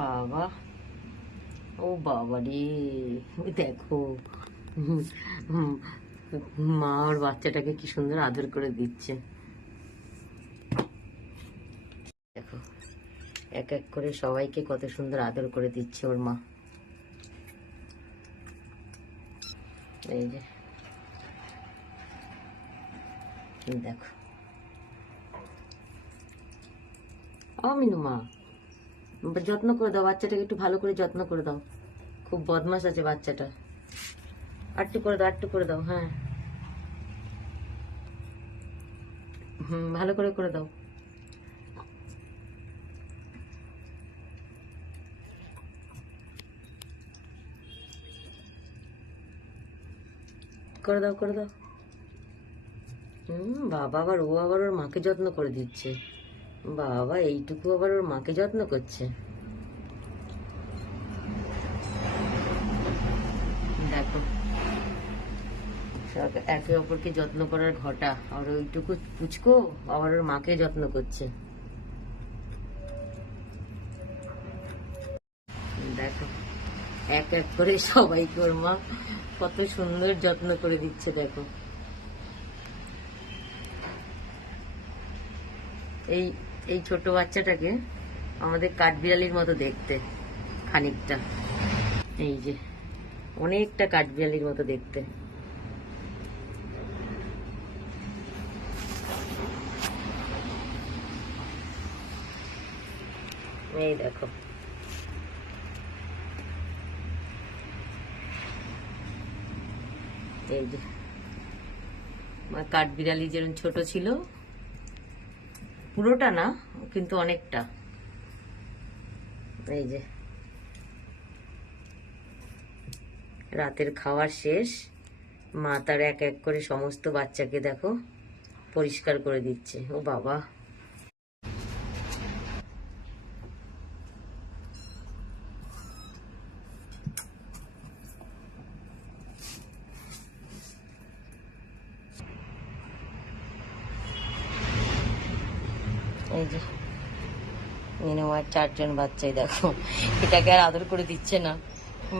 বাবা, ও বাবা রে, দেখো মা ওর বাচ্চাটাকে কি সুন্দর আদর করে দিচ্ছে। দেখো এক এক করে সবাইকে কত সুন্দর আদর করে দিচ্ছে ওর মা। এই যে দেখো, মিনু মা যত্ন করে দাও বাচ্চাটাকে, একটু ভালো করে যত্ন করে দাও, খুব বদমাশ আছে বাচ্চাটা। আটটু করে দাও, আটটু করে দাও। হ্যাঁ ভালো করে করে দাও। করে দাও, করে দাও। বাবা আবার ও আবার ওর মাকে যত্ন করে দিচ্ছে। বাবা এইটুকু আবার ওর মাকে যত্ন করছে। দেখো একে অপরকে যত্ন করার ঘটা, আর ওইটুকু পুচকো আবার ওর মাকে যত্ন করছে। দেখো এক এক করে সবাইকে ওর মা কত সুন্দর যত্ন করে দিচ্ছে। দেখো এই এই ছোট বাচ্চাটাকে আমাদের কাঠবিড়ালির মতো দেখতে খানিকটা, এই যে অনেকটা কাঠবিড়ালির মতো দেখতে। এই দেখো এই যে কাঠবিড়ালি যেরকম ছোট ছিল, পুরোটা না কিন্তু অনেকটা। এই যে রাতের খাওয়ার শেষ, মা তার এক এক করে সমস্ত বাচ্চাকে দেখো পরিষ্কার করে দিচ্ছে। ও বাবা, এই যে মিনিমাম 4জন বাচ্চাই দেখো, এটাকে আর আদর করে দিচ্ছে না।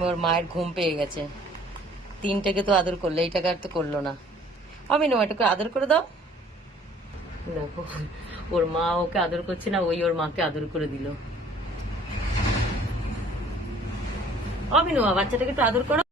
ওর মায়ের ঘুম পেয়ে গেছে, 3টাকে তো আদর করলো, এইটাকে আর তো করলো না। মিনিমাম এটাকে আদর করে দাও। দেখো ওর মা ওকে আদর করছে না, ওই ওর মাকে আদর করে দিল। মিনিমাম বাচ্চাটাকে একটু আদর করো।